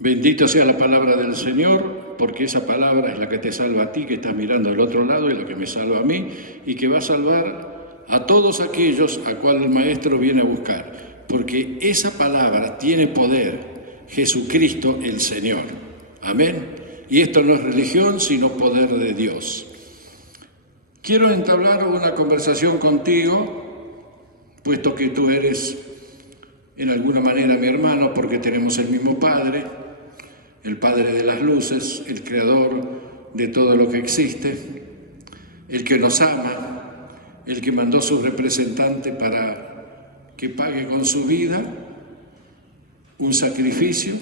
Bendito sea la palabra del Señor, porque esa palabra es la que te salva a ti, que estás mirando del otro lado, y la que me salva a mí, y que va a salvar a todos aquellos a cual el Maestro viene a buscar, porque esa palabra tiene poder, Jesucristo el Señor. Amén. Y esto no es religión, sino poder de Dios. Quiero entablar una conversación contigo, puesto que tú eres en alguna manera mi hermano, porque tenemos el mismo Padre, el Padre de las luces, el Creador de todo lo que existe, el que nos ama, el que mandó su representante para que pague con su vida un sacrificio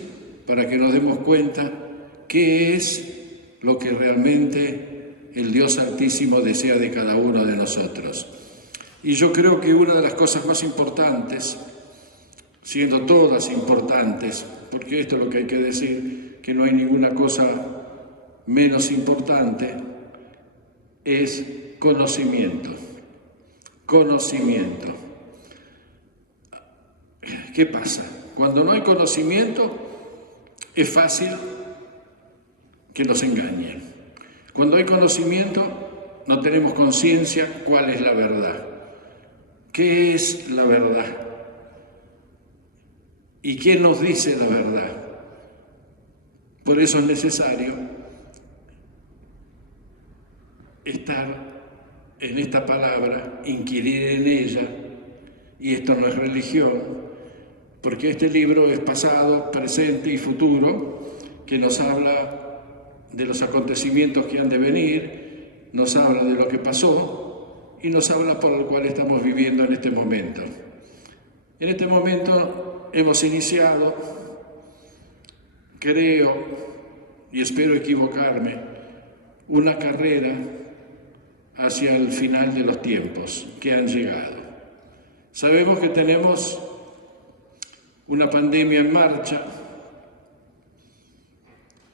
para que nos demos cuenta qué es lo que realmente el Dios Altísimo desea de cada uno de nosotros. Y yo creo que una de las cosas más importantes, siendo todas importantes, porque esto es lo que hay que decir, que no hay ninguna cosa menos importante, es conocimiento. Conocimiento. ¿Qué pasa? Cuando no hay conocimiento, es fácil que nos engañen. Cuando hay conocimiento, no tenemos conciencia cuál es la verdad. ¿Qué es la verdad? ¿Y quién nos dice la verdad? Por eso es necesario estar en esta palabra, inquirir en ella, y esto no es religión, porque este libro es pasado, presente y futuro, que nos habla de los acontecimientos que han de venir, nos habla de lo que pasó y nos habla por el cual estamos viviendo en este momento. En este momento hemos iniciado, creo, y espero equivocarme, una carrera hacia el final de los tiempos que han llegado. Sabemos que tenemos una pandemia en marcha,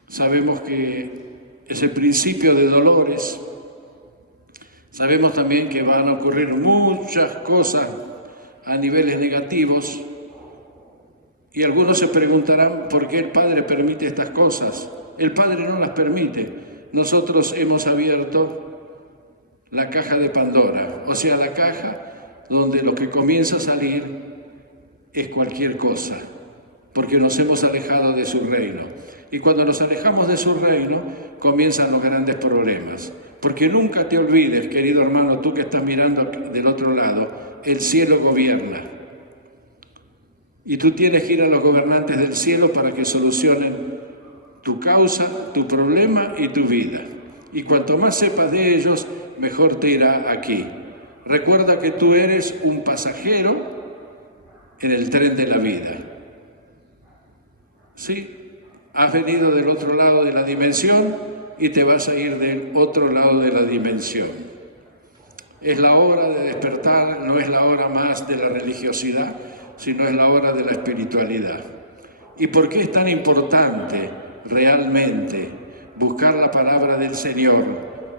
sabemos que es el principio de dolores, sabemos también que van a ocurrir muchas cosas a niveles negativos, y algunos se preguntarán por qué el Padre permite estas cosas. El Padre no las permite. Nosotros hemos abierto la caja de Pandora, o sea, la caja donde lo que comienza a salir es cualquier cosa, porque nos hemos alejado de su reino. Y cuando nos alejamos de su reino, comienzan los grandes problemas. Porque nunca te olvides, querido hermano, tú que estás mirando del otro lado, el cielo gobierna. Y tú tienes que ir a los gobernantes del cielo para que solucionen tu causa, tu problema y tu vida. Y cuanto más sepas de ellos, mejor te irá aquí. Recuerda que tú eres un pasajero en el tren de la vida. ¿Sí? Has venido del otro lado de la dimensión y te vas a ir del otro lado de la dimensión. Es la hora de despertar, no es la hora más de la religiosidad, sino es la hora de la espiritualidad. ¿Y por qué es tan importante realmente buscar la palabra del Señor?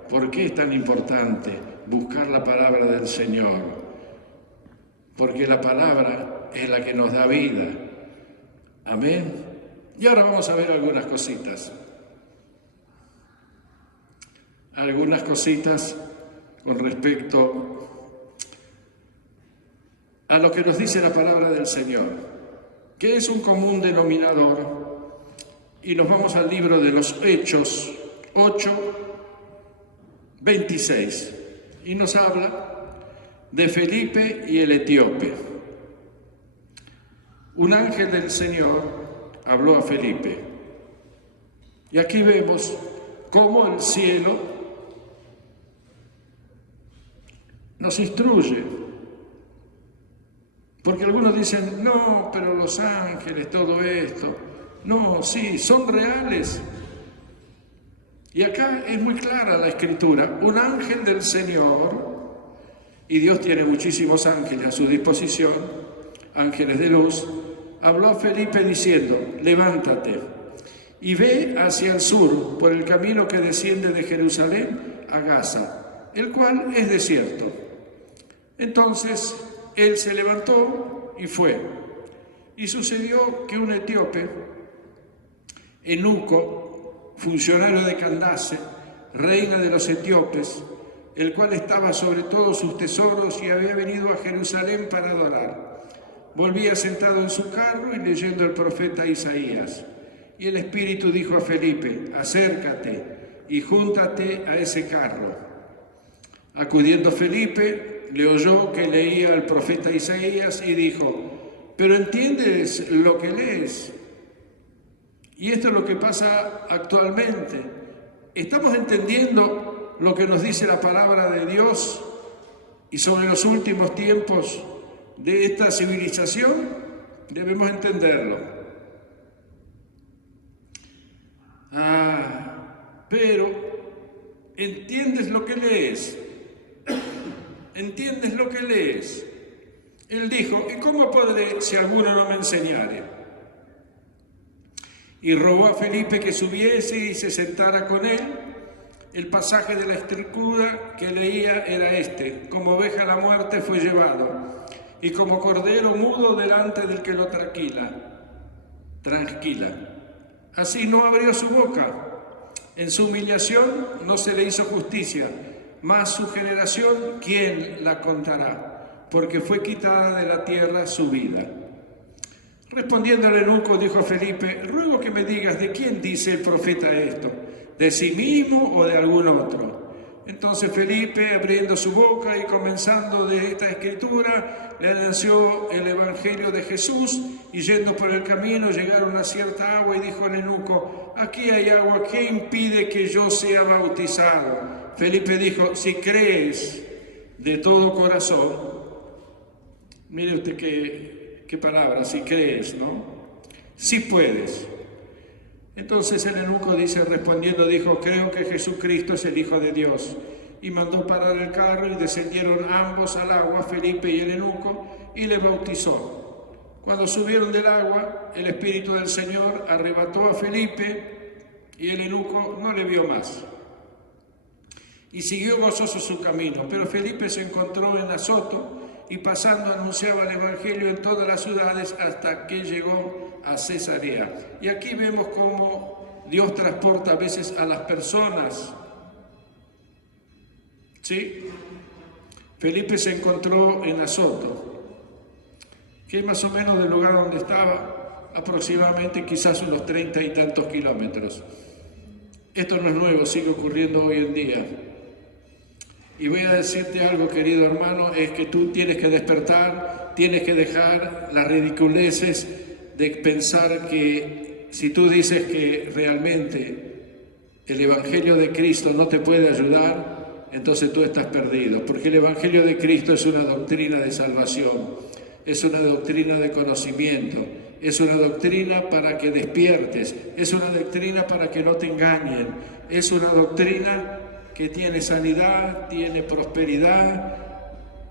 ¿Por qué es tan importante buscar la palabra del Señor? Porque la palabra es la que nos da vida. Amén. Y ahora vamos a ver algunas cositas. Algunas cositas con respecto a lo que nos dice la palabra del Señor, que es un común denominador. Y nos vamos al libro de los Hechos 8:26, y nos habla de Felipe y el etíope. Un ángel del Señor habló a Felipe. Y aquí vemos cómo el cielo nos instruye. Porque algunos dicen, no, pero los ángeles, todo esto. No, sí, son reales. Y acá es muy clara la escritura. Un ángel del Señor, y Dios tiene muchísimos ángeles a su disposición, ángeles de luz, habló a Felipe diciendo, levántate y ve hacia el sur por el camino que desciende de Jerusalén a Gaza, el cual es desierto. Entonces él se levantó y fue. Y sucedió que un etíope Eunuco, funcionario de Candace, reina de los etíopes, el cual estaba sobre todos sus tesoros y había venido a Jerusalén para adorar. Volvía sentado en su carro y leyendo el profeta Isaías. Y el Espíritu dijo a Felipe: acércate y júntate a ese carro. Acudiendo Felipe, le oyó que leía el profeta Isaías y dijo: ¿pero entiendes lo que lees? Y esto es lo que pasa actualmente. ¿Estamos entendiendo lo que nos dice la palabra de Dios y sobre los últimos tiempos de esta civilización? Debemos entenderlo. Pero ¿entiendes lo que lees? ¿Entiendes lo que lees? Él dijo: ¿y cómo podré si alguno no me enseñare? Y rogó a Felipe que subiese y se sentara con él. El pasaje de la Escritura que leía era este: como oveja a la muerte fue llevado, y como cordero mudo delante del que lo transquila. Así no abrió su boca. En su humillación no se le hizo justicia, mas su generación, ¿quién la contará? Porque fue quitada de la tierra su vida. Respondiendo al eunuco, dijo a Felipe: ruego que me digas de quién dice el profeta esto, de sí mismo o de algún otro. Entonces Felipe, abriendo su boca y comenzando de esta escritura, le anunció el evangelio de Jesús, y yendo por el camino llegaron a cierta agua y dijo al eunuco: aquí hay agua, ¿qué impide que yo sea bautizado? Felipe dijo: si crees de todo corazón. Mire usted qué palabra, si crees, ¿no? Si puedes. Entonces el eunuco respondiendo, dijo: creo que Jesucristo es el Hijo de Dios. Y mandó parar el carro y descendieron ambos al agua, Felipe y el eunuco, y le bautizó. Cuando subieron del agua, el Espíritu del Señor arrebató a Felipe y el eunuco no le vio más. Y siguió gozoso su camino. Pero Felipe se encontró en Azoto y pasando anunciaba el Evangelio en todas las ciudades hasta que llegó a Cesarea. Y aquí vemos cómo Dios transporta a veces a las personas. ¿Sí? Felipe se encontró en Azoto, que es más o menos del lugar donde estaba, aproximadamente quizás unos 30 y tantos kilómetros. Esto no es nuevo, sigue ocurriendo hoy en día. Y voy a decirte algo, querido hermano, es que tú tienes que despertar, tienes que dejar las ridiculeces de pensar que si tú dices que realmente el Evangelio de Cristo no te puede ayudar, entonces tú estás perdido, porque el Evangelio de Cristo es una doctrina de salvación, es una doctrina de conocimiento, es una doctrina para que despiertes, es una doctrina para que no te engañen, es una doctrina que tiene sanidad, tiene prosperidad,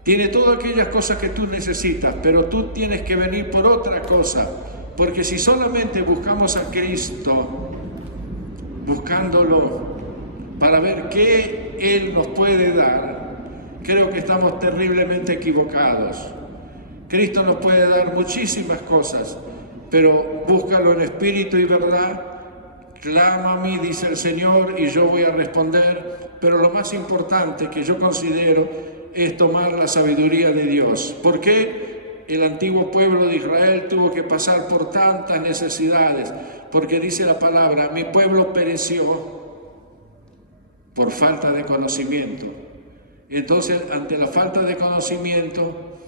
tiene todas aquellas cosas que tú necesitas, pero tú tienes que venir por otra cosa, porque si solamente buscamos a Cristo, buscándolo para ver qué Él nos puede dar, creo que estamos terriblemente equivocados. Cristo nos puede dar muchísimas cosas, pero búscalo en espíritu y verdad. Clama a mí, dice el Señor, y yo voy a responder. Pero lo más importante que yo considero es tomar la sabiduría de Dios. ¿Por qué el antiguo pueblo de Israel tuvo que pasar por tantas necesidades? Porque dice la palabra: mi pueblo pereció por falta de conocimiento. Entonces, ante la falta de conocimiento,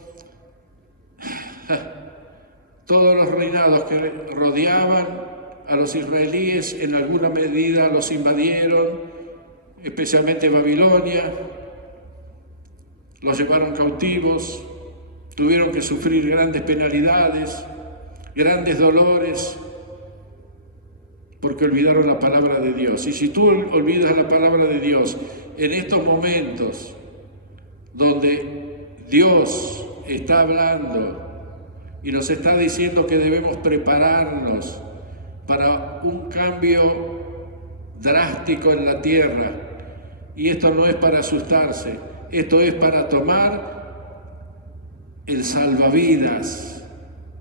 todos los reinados que rodeaban a los israelíes en alguna medida los invadieron, especialmente Babilonia, los llevaron cautivos, tuvieron que sufrir grandes penalidades, grandes dolores, porque olvidaron la palabra de Dios. Y si tú olvidas la palabra de Dios en estos momentos donde Dios está hablando y nos está diciendo que debemos prepararnos para un cambio drástico en la tierra, y esto no es para asustarse, esto es para tomar el salvavidas.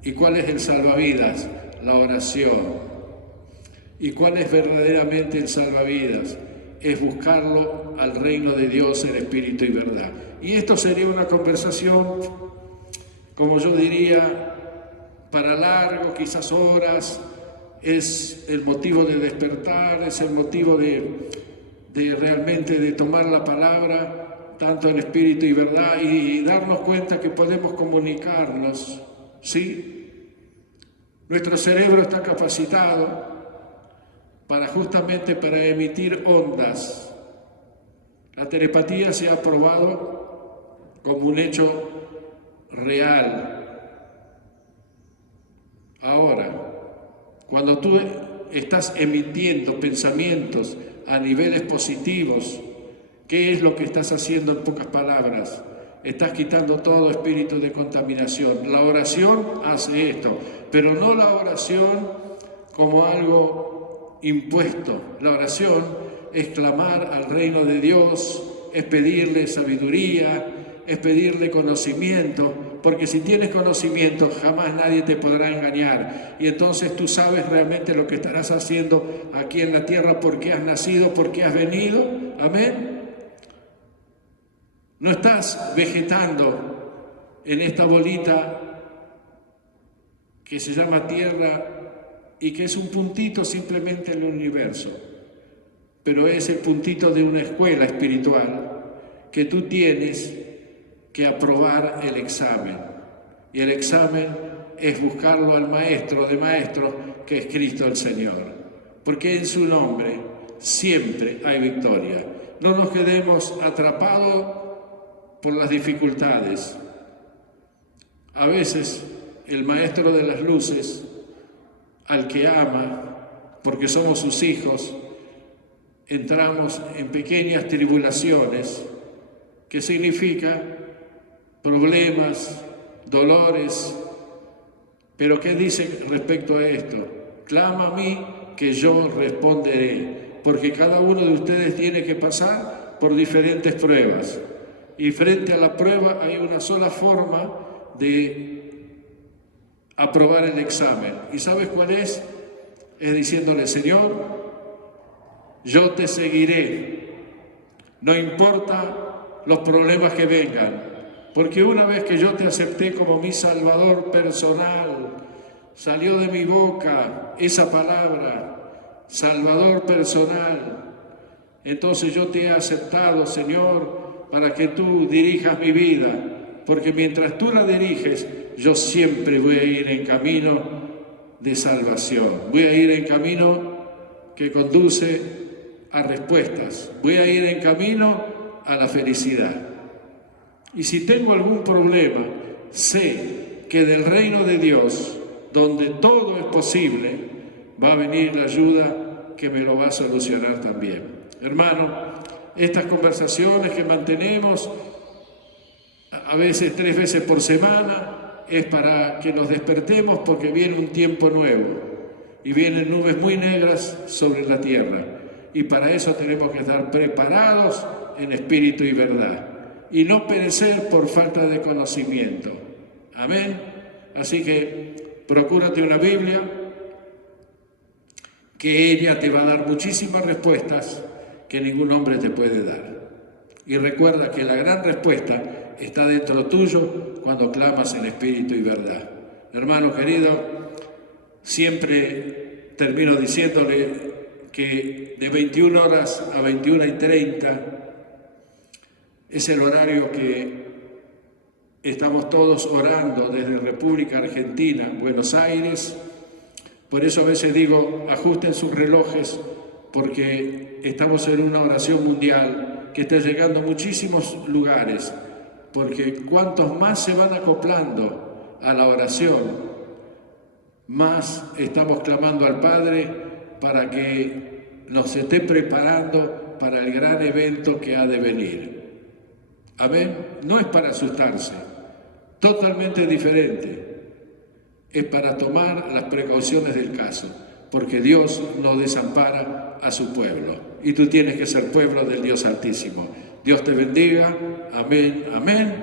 ¿Y cuál es el salvavidas? La oración. ¿Y cuál es verdaderamente el salvavidas? Es buscarlo al reino de Dios en espíritu y verdad. Y esto sería una conversación, como yo diría, para largo, quizás horas. Es el motivo de despertar, es el motivo de realmente de tomar la palabra, tanto en espíritu y verdad, y darnos cuenta que podemos comunicarnos, ¿sí? Nuestro cerebro está capacitado justamente para emitir ondas. La telepatía se ha probado como un hecho real. Ahora, cuando tú estás emitiendo pensamientos a niveles positivos, ¿qué es lo que estás haciendo en pocas palabras? Estás quitando todo espíritu de contaminación. La oración hace esto, pero no la oración como algo impuesto. La oración es clamar al reino de Dios, es pedirle sabiduría, es pedirle conocimiento, porque si tienes conocimiento jamás nadie te podrá engañar, y entonces tú sabes realmente lo que estarás haciendo aquí en la tierra, por qué has nacido, por qué has venido. Amén. No estás vegetando en esta bolita que se llama tierra y que es un puntito simplemente en el universo, pero es el puntito de una escuela espiritual que tú tienes que aprobar el examen. Y el examen es buscarlo al Maestro de Maestros, que es Cristo el Señor. Porque en su nombre siempre hay victoria. No nos quedemos atrapados por las dificultades. A veces el Maestro de las Luces, al que ama, porque somos sus hijos, entramos en pequeñas tribulaciones, que significa problemas, dolores. Pero ¿qué dice respecto a esto? Clama a mí que yo responderé, porque cada uno de ustedes tiene que pasar por diferentes pruebas, y frente a la prueba hay una sola forma de aprobar el examen. ¿Y sabes cuál es? Es diciéndole: Señor, yo te seguiré, no importa los problemas que vengan, porque una vez que yo te acepté como mi Salvador personal, salió de mi boca esa palabra, Salvador personal, entonces yo te he aceptado, Señor, para que tú dirijas mi vida, porque mientras tú la diriges, yo siempre voy a ir en camino de salvación, voy a ir en camino que conduce a respuestas, voy a ir en camino a la felicidad. Y si tengo algún problema, sé que del reino de Dios, donde todo es posible, va a venir la ayuda que me lo va a solucionar también. Hermano, estas conversaciones que mantenemos, a veces 3 veces por semana, es para que nos despertemos, porque viene un tiempo nuevo y vienen nubes muy negras sobre la tierra, y para eso tenemos que estar preparados en espíritu y verdad, y no perecer por falta de conocimiento. Amén. Así que procúrate una Biblia, que ella te va a dar muchísimas respuestas que ningún hombre te puede dar. Y recuerda que la gran respuesta está dentro tuyo cuando clamas en espíritu y verdad. Hermano querido, siempre termino diciéndole que de 21 horas a 21:30 es el horario que estamos todos orando desde República Argentina, Buenos Aires. Por eso a veces digo, ajusten sus relojes, porque estamos en una oración mundial que está llegando a muchísimos lugares, porque cuantos más se van acoplando a la oración, más estamos clamando al Padre para que nos esté preparando para el gran evento que ha de venir. Amén. No es para asustarse, totalmente diferente. Es para tomar las precauciones del caso, porque Dios no desampara a su pueblo, y tú tienes que ser pueblo del Dios Altísimo. Dios te bendiga. Amén, amén,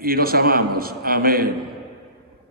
y nos amamos. Amén.